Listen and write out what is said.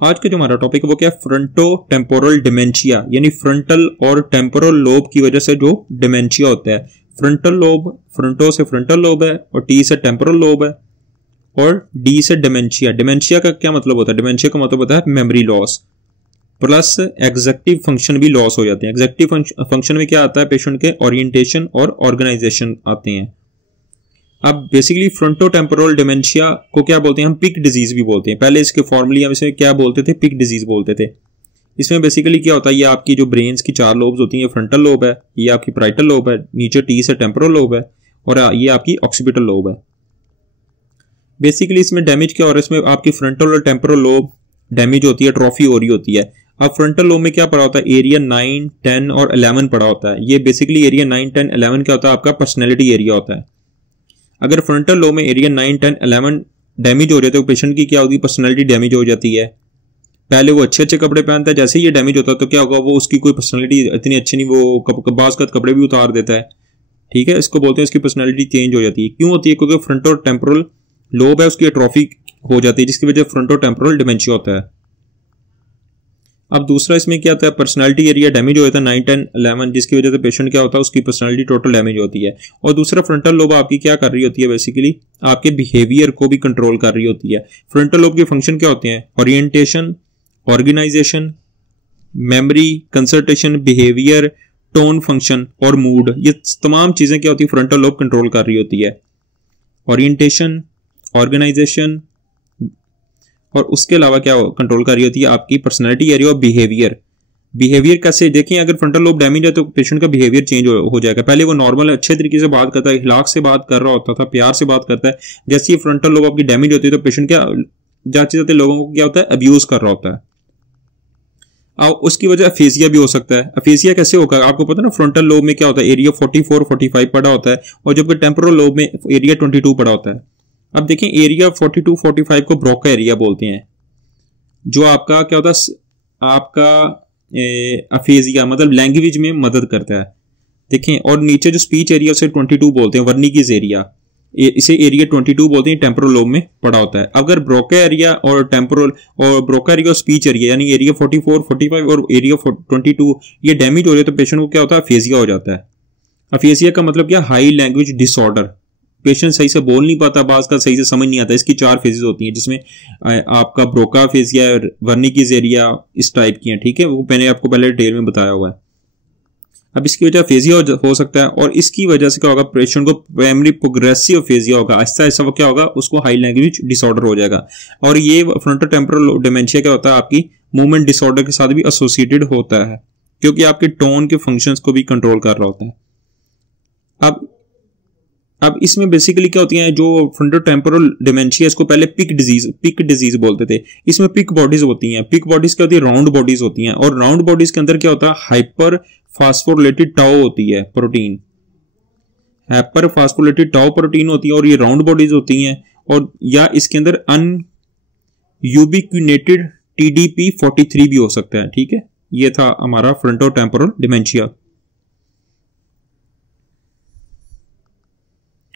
आज का जो हमारा टॉपिक है वो क्या है, फ्रंटो टेम्पोरल डिमेंशिया, यानी फ्रंटल और टेम्पोरल लोब की वजह से जो डिमेंशिया होता है। फ्रंटल लोब, फ्रंटो से फ्रंटल लोब है और टी से टेम्पोरल लोब है और डी से डिमेंशिया। डिमेंशिया का क्या मतलब होता है? डिमेंशिया का मतलब होता है memory loss plus executive function भी लॉस हो जाते हैं। एग्जेक्टिव फंक्शन में क्या आता है? पेशेंट के ओरिएंटेशन और ऑर्गेनाइजेशन आते हैं। अब बेसिकली फ्रंटो टेम्पोरल डिमेंशिया को क्या बोलते हैं? हम पिक डिजीज भी बोलते हैं। पहले इसके फॉर्मली हम इसे क्या बोलते थे? पिक डिजीज बोलते थे। इसमें बेसिकली क्या होता है, ये आपकी जो ब्रेन्स की 4 लोब्स होती हैं, फ्रंटल लोब है, ये आपकी पैराइटल लोब है, नीचे टी से टेम्पोरल लोब है और ये आपकी ऑक्सीपिटल लोब है। बेसिकली इसमें डैमेज क्या हो रहा है? इसमें आपकी फ्रंटल और टेम्पोरल लोब डैमेज होती है, ट्रॉफी हो रही होती है। अब फ्रंटल लोब में क्या पड़ा होता है? एरिया 9, 10 और 11 पड़ा होता है। ये बेसिकली एरिया 9, 10, 11 क्या होता है? आपका पर्सनैलिटी एरिया होता है। अगर फ्रंटल लोब में एरिया 9, 10, 11 डैमेज हो रहे तो पेशेंट की क्या होगी? पर्सनैलिटी डैमेज हो जाती है। पहले वो अच्छे अच्छे कपड़े पहनता है, जैसे ही ये डैमेज होता है तो क्या होगा? वो उसकी कोई पर्सनैलिटी इतनी अच्छी नहीं, वो बाज़ कपड़े भी उतार देता है। ठीक है, इसको बोलते हैं इसकी पर्सनैलिटी चेंज हो जाती है। क्यों होती है? क्योंकि फ्रंटो टेम्पोरल लोब है, उसकी एट्रोफी हो जाती है, जिसकी वजह से फ्रंटो टेम्पोरल डिमेंशिया होता है। अब दूसरा इसमें क्या आता है? पर्सनालिटी एरिया डैमेज हो जाता है 9, 10, 11, जिसकी वजह से पेशेंट क्या होता है? उसकी पर्सनालिटी टोटल डैमेज होती है। और दूसरा फ्रंटल लोब आपकी क्या कर रही होती है? बेसिकली आपके बिहेवियर को भी कंट्रोल कर रही होती है। फ्रंटल लोब के फंक्शन क्या होते हैं? Orientation, organisation, memory, concentration, behaviour, tone function और मूड। ये तमाम चीजें क्या होती है? फ्रंटल लोब कंट्रोल कर रही होती है। ओरिएंटेशन, ऑर्गेनाइजेशन और उसके अलावा क्या कंट्रोल कर रही होती है? आपकी पर्सनैलिटी एरिया और बिहेवियर। बिहेवियर कैसे देखें? अगर फ्रंटल लोब डैमेज है तो पेशेंट का बिहेवियर चेंज हो जाएगा। पहले वो नॉर्मल अच्छे तरीके से बात करता है, इखलाक से बात कर रहा होता था, प्यार से बात करता है। जैसे ही फ्रंटल लोब आपकी डैमेज होती है तो पेशेंट क्या जाते जाते लोगों को क्या होता है? अब्यूज कर रहा होता है। अब उसकी वजह अफेजिया भी हो सकता है। अफेजिया कैसे होगा? आपको पता है ना, फ्रंटल लोब में क्या होता है? एरिया 44, 45 पड़ा होता है और जबकि टेम्पोरल लोब में एरिया 22 पड़ा होता है। अब देखें, एरिया 42, 45 को ब्रोका एरिया बोलते हैं, जो आपका क्या होता है? आपका अफेजिया मतलब लैंग्वेज में मदद करता है। देखें, और नीचे जो स्पीच एरिया उसे 22 बोलते हैं, वर्निकीज एरिया, इसे एरिया 22 बोलते हैं, टेम्पोरल लोब में पड़ा होता है। अगर ब्रोका एरिया और टेम्पोरल और ब्रोका एरिया और स्पीच एरिया यानी एरिया 44, 45 और एरिया 22 ये डैमेज हो रहे तो पेशेंट को क्या होता है? अफेजिया हो जाता है। अफेजिया का मतलब क्या? High language disorder. पेशेंट सही से बोल नहीं पाता, बाज का सही से समझ नहीं आता। इसकी 4 फेजेस होती हैं, जिसमें आपका ब्रोका फेजिया, वर्निकीज एरिया इस टाइप की हैं। ठीक है, वो मैंने आपको पहले डिटेल में बताया हुआ है। अब इसकी वजह फेजिया हो सकता है और इसकी वजह से क्या होगा? पेशेंट को प्राइमरी प्रोग्रेसिव फेजिया होगा। आहिस्ता आहिस्ता वो क्या होगा? उसको हाई लैंग्वेज डिसऑर्डर हो जाएगा। और ये फ्रंटो टेम्पोरल डिमेंशिया क्या होता है? आपकी मूवमेंट डिसऑर्डर के साथ भी एसोसिएटेड होता है, क्योंकि आपके टोन के फंक्शंस को भी कंट्रोल कर रहा होता है। अब इसमें बेसिकली क्या होती है? जो फ्रंटो टेम्पोरल डिमेंशिया, इसको पहले पिक डिजीज बोलते थे। इसमें पिक बॉडीज होती हैं। पिक बॉडीज क्या होती है? राउंड बॉडीज होती हैं। और राउंड बॉडीज के अंदर क्या होता है? हाइपर फास्फोरिलेटेड टाउ होती है प्रोटीन, हाइपर फास्फोरिलेटेड टाउ प्रोटीन होती है और ये राउंड बॉडीज होती हैं। और या इसके अंदर अनयूबिक्विनेटेड TDP43 भी हो सकता है। ठीक है, ये था हमारा फ्रंटो टेम्पोरल डिमेंशिया।